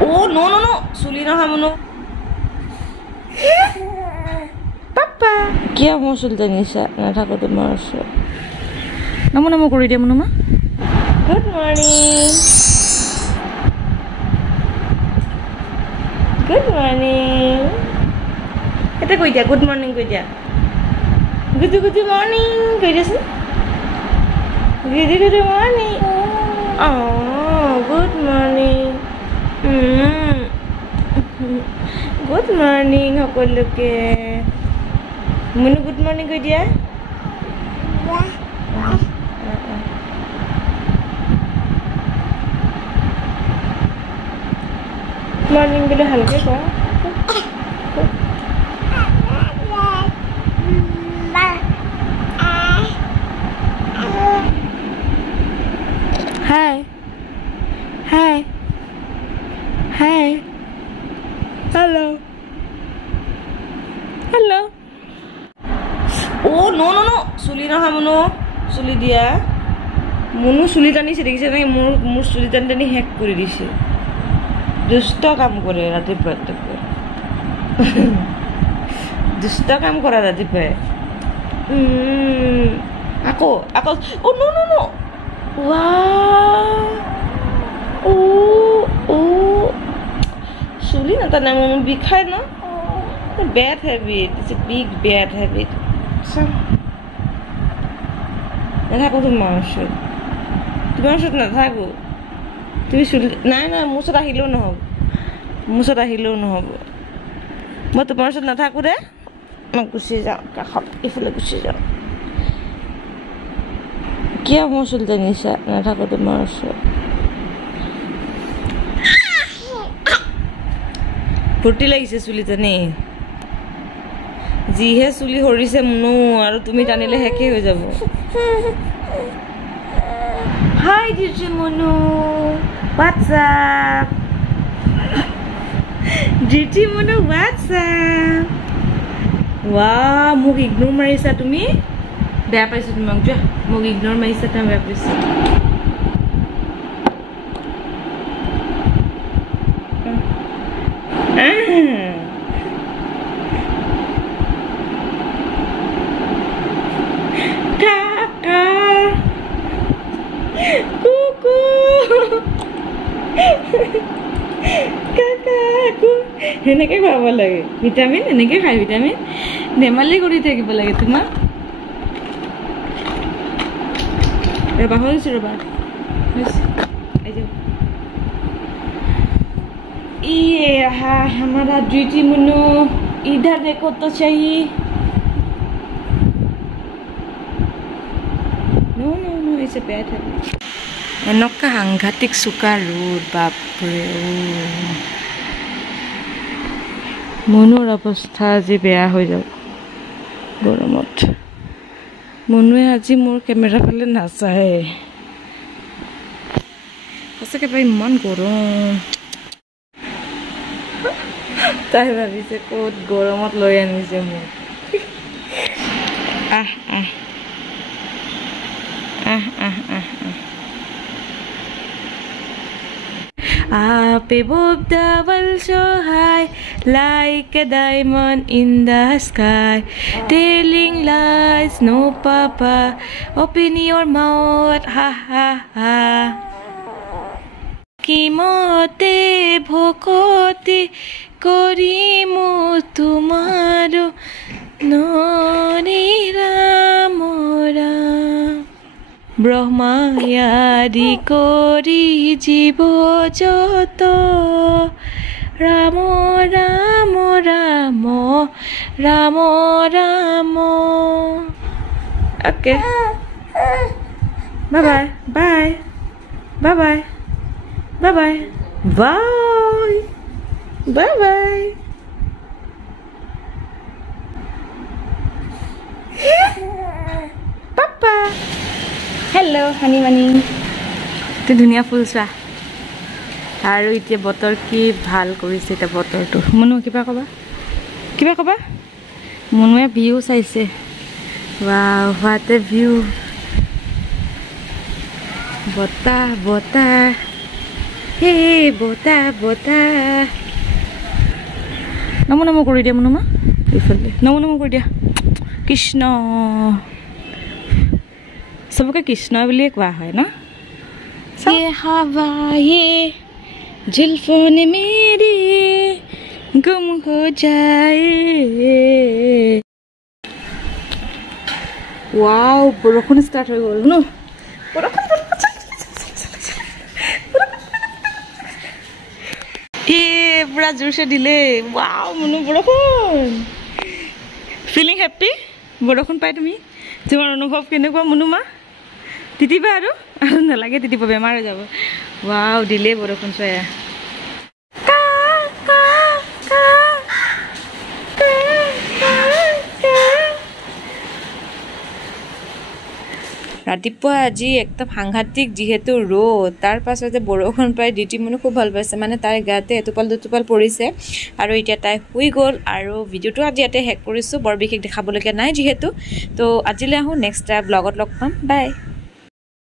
Oh, no, no, no. Suli na hamono. Papa. Kia mo sultanisa na thako tomar so. Namo namo kori dia monoma. Good morning. Good morning. Eta koi dia good morning koi dia. Good morning koi dia sun. Good morning. Oh, good morning. Good morning সকলোকে Manu good morning কই দিয়া morning বলে হালকা কর হাই হাই হাই Hello. Hello. Oh, no, no, no. Suli na hamono. Suli dia. Monu suli tani se dekise na mur suli tani hack kori dise. Dusto kam kore rati pate pe. Dusto kam kora rati pe. Ako. Oh, no, no, no. Wow. Oh. Suli na tanah mau bikai no, bad habit. It's a big bad habit. So, nanti aku tuh masuk na aku. Tapi suli, na musuh dah hilang no. Mau tuh masuk na aku deh. Mau kusi jauh, kakak, ifle kusi jauh. Kia mau sultanisa na aku tuh masuk. ফুটি লাগিছে চুলিটানি জিহে চুলি হৰিছে মনো আৰু তুমি টানিলে হেকে হৈ যাব হাই জিজু মনো হোৱাটছআপ জিজি মনো হোৱাটছআপ ৱা মোক ইগনোৰ মাৰিছা তুমি বেয়া পাইছো তোমাক যা মোক ইগনোৰ মাৰিছা তুমি বেয়া পাইছো এনেকে খাব লাগে ভিটামিন এনেকে খাই ভিটামিন নেমালি কৰি থাকিব লাগে তোমাক ৰবা হৈছে ৰবা ये हमारा ड्यूटी मुन्नू इधर देखो तो चाहिए नो इसे बैड है एनका सांघातिक सुका रोड बापरे মনুৰ অৱস্থা আজি বেয়া হৈ যাব গৰমত মনুৱে আজি মোৰ কেমেৰা ফালে নাচায় সঁচাকৈ পাই ইমান গৰম তাই ভাবিছে ক'ত গৰমত লৈ আনিছে মোক Up above the world so high, like a diamond in the sky, telling lies, no papa, open your mouth, ha ha ha. Kimote bhokoti korimu tumaro noriramora. ব্রহ্মায়াদি করি জীব যত Ram Ram Ram Ram Ram okay bye bye bye bye bye bye bye bye bye পাপা hello हानी मानी तो धुनिया full चा और इतना बतर कि ভাল কৰিছে এটা বতৰটো মনু কিবা কবা মনুৱে ভিউ চাইছে वाओ व्हाट अ व्यू বতা হে বতা বতা নমো নমো কৰি দিয়া মনুমা এইফালে নমো নমো কৰি দিয়া কৃষ্ণ চবকে কৃষ্ণ বুলিয়ে কোৱা হয় ন ये हवा ये जुल्फों ने मेरी गुम हो जाए वाओ बरखुन स्टार्ट हो गल न बरखुन ए पूरा जोर से दिले वाओ मनु बरखुन फीलिंग हैप्पी बरखुन पाइ तुमी তোমাৰ অনুভৱ কেনেকুৱা মনুমা তিতিবা আৰু নালাগে তিতিব বেমাৰ হৈ যাব ওয়াও দিলে বৰষুণ চয়া ৰাতিপুৱা আজি একদম সাংঘাতিক যিহেতু ৰ'দ তাৰ পাছতে বৰষুণ পাই ডিটি মনো খুব ভাল পাইছে মানে তাই গাতে এটোপাল দুটোপাল পৰিছে আৰু এতিয়া তাই শুই গ'ল আৰু ভিডিঅ'টো আজি ইয়াতে শেষ কৰিছোঁ বৰ বিশেষ দেখাবলগীয়া নাই যিহেতু তো আজিলৈ আহোঁ নেক্সট ব্লগত লগ পাম বাই